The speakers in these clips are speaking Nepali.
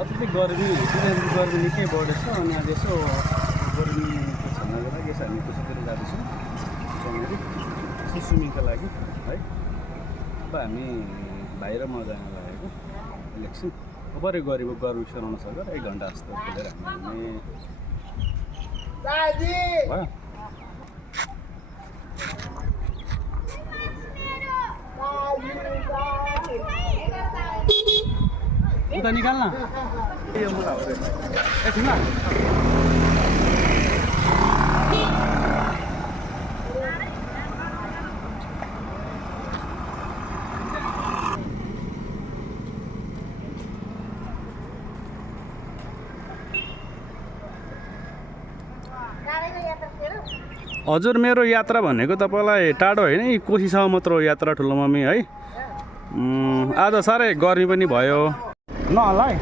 अत्यधिक गर्मी निकै बढेछ अनि अब यसो गर्मीको छानाको लागि यसो हामी कुसुतिर जाँदैछौँ त्यहाँनिर यसो स्विमिङको लागि है। अब हामी भाइ र म जान लागेको एकछिन थोरै गर्मी सुनाउन सक्छ 1 घन्टा जस्तो खेलेर हामी भयो। उता निकाल्न एकछिन हजुर मेरो यात्रा भनेको तपाईलाई टाढो होइन यी कोशीसम्म मात्र हो यात्रा ठुलो मम्मी है। आज साह्रै गर्मी पनि भयो ल है।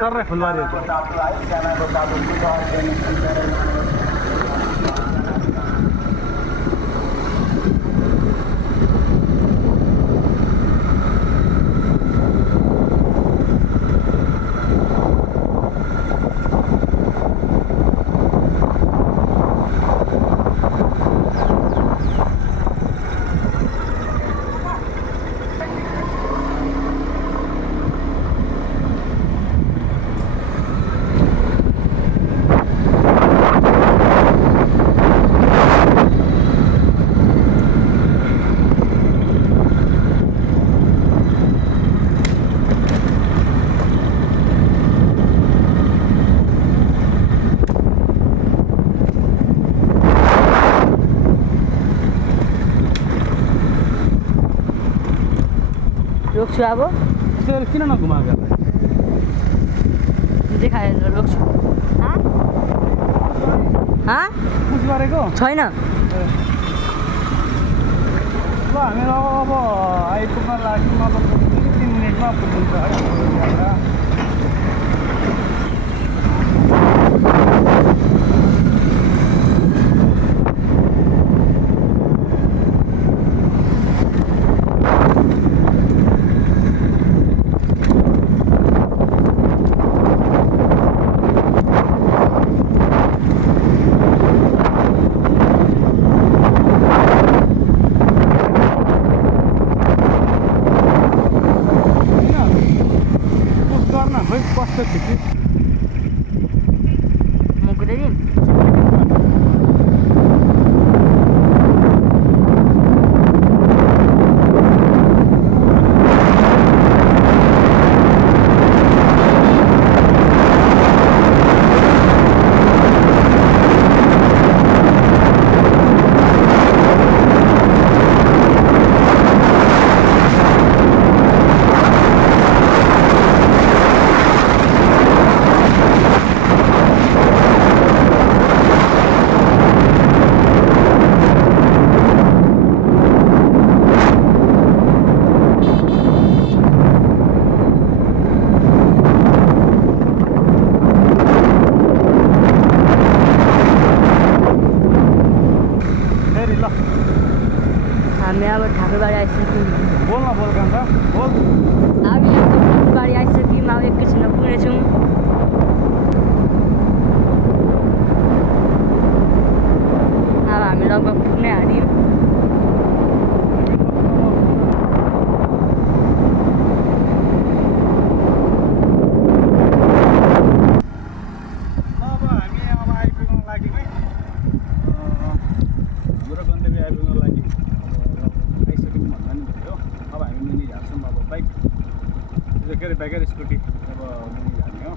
Sarre Fulvari. रोक्छु अब त्यसले किन नघुमाएको देखाएर रोक्छु। पुस गरेको छैन। ल हामी अब आइपुग्न लाग्यौँ अब 3 मिनेटमा पुग्छ है। हामी अब ठाकुरबाडी आइसक्यौँ। बोल न बोल कान्छा बोल। हामी ठाकुरबाडी आइसक्यौँ। अब एकैछिनमा पुग्नेछौँ। अब हामी लगभग पुग्नै आँट्यौँ। बेगर स्कुटी अब मुनि जाने हो।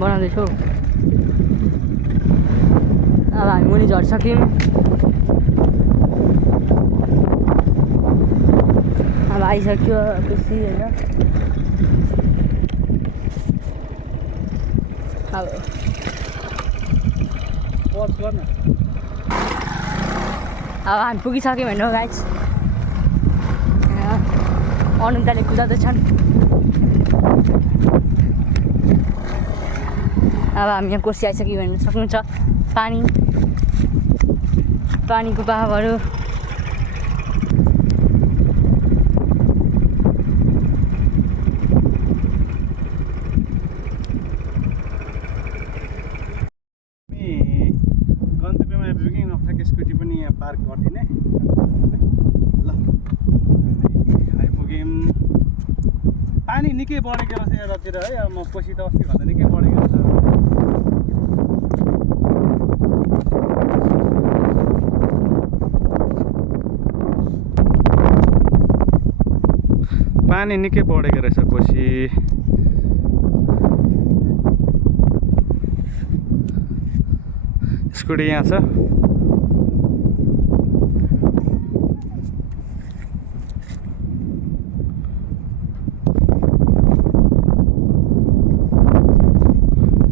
बनाउँदैछु। अब हामी मुनि झरिसक्यौँ। अब आइसक्यो खुसी होइन। अब पज गर्न अब हामी पुगिसक्यौँ होइन गाइस। अनन्तले कुदाउँदैछन्। अब हामी यहाँ कोसी आइसक्यौँ हेर्न सक्नुहुन्छ। पानीको बहावहरू। गन्तव्यमा आइपुग्यौँ। अब ठ्याक्कै स्कुटी पनि यहाँ पार्क गरिदिने। ल आइपुग्यौँ। पानी निकै बढेको रहेछ यतातिर है। अब म कोसी त अस्ति भन्दा निकै बढेको रहेछ। पानी निकै बढेको रहेछ कोसी। स्कुटी यहाँ छ।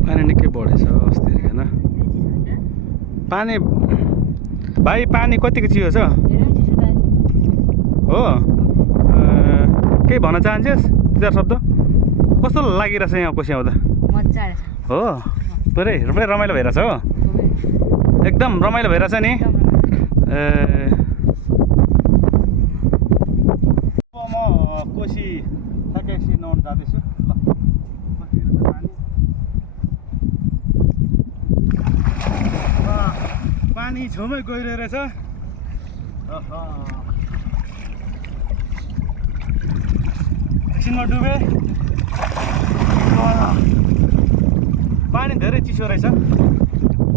पानी निकै बढेछ अस्ति हेरिकन। पानी भाइ पानी कतिको चियो छ हो? केही भन्न चाहन्छस् दुई चार शब्द? कस्तो लागिरहेछ यहाँ कोसी आउँदा? मजा आएछ हो पुरै रमाइलो भइरहेछ हो? एकदम रमाइलो भइरहेछ नि। अब म कोसी ठ्याक्कै नुहाउन जाँदैछु। ल कति रहेछ पानी? पानी छेउमै गइरहेको रहेछ। एकछिनमा डुबे। पानी धेरै चिसो रहेछ।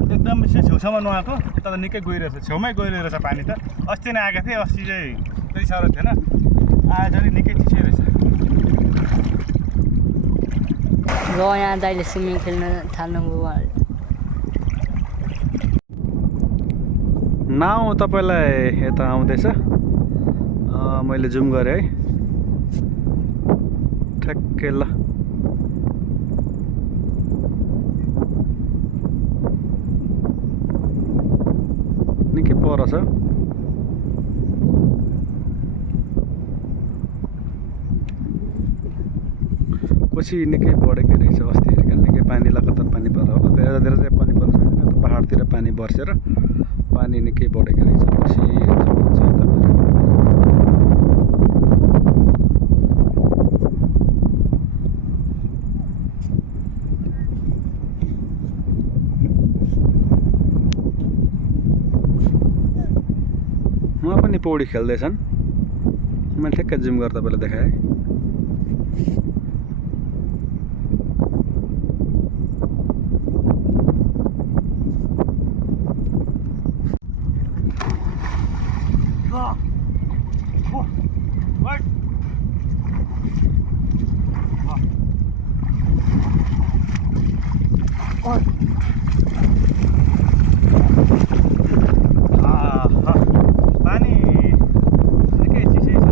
एकदम छेउछाउमा नुहाएको तर निकै गइरहेछ। छेउमै गइरहेछ पानी त। अस्ति नै आएको थिएँ। अस्ति चाहिँ त्यति साह्रो थिएन। आज नि निकै चिसै रहेछ। र यहाँ दाइले स्विमिङ खेल्न थाल्नुभयो। नाउ तपाईँलाई यता आउँदैछ। मैले जुम गरेँ है ठ्याक्कै। ल निकै पर छ। कोसी निकै बढेकै रहेछ अस्ति हेरिकन। निकै पानी लगातार पानी पर्छ होला। यतातिर चाहिँ पानी पर्न सकेन। पहाडतिर पानी बर्सेर पानी निकै बढेको रहेछ कोसी। उहाँ पनि पौडी खेल्दैछन्। मैले ठ्याक्कै जुम गरेर तपाईँलाई देखाएँ। पानी निकै चिसै छ।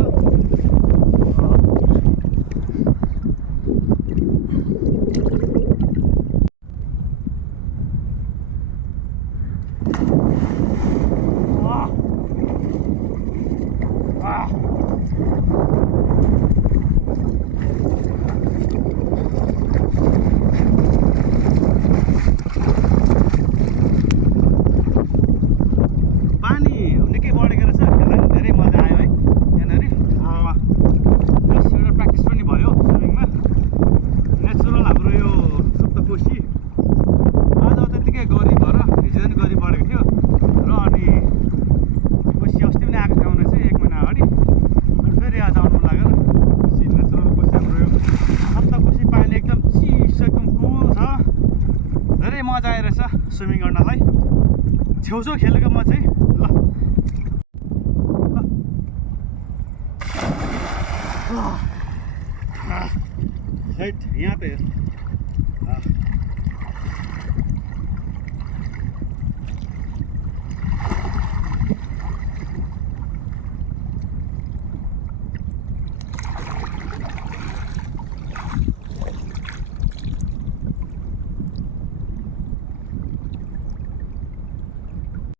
स्विमिङ गर्नलाई छेउछाउ खेलेको म चाहिँ ल हैट यहाँ त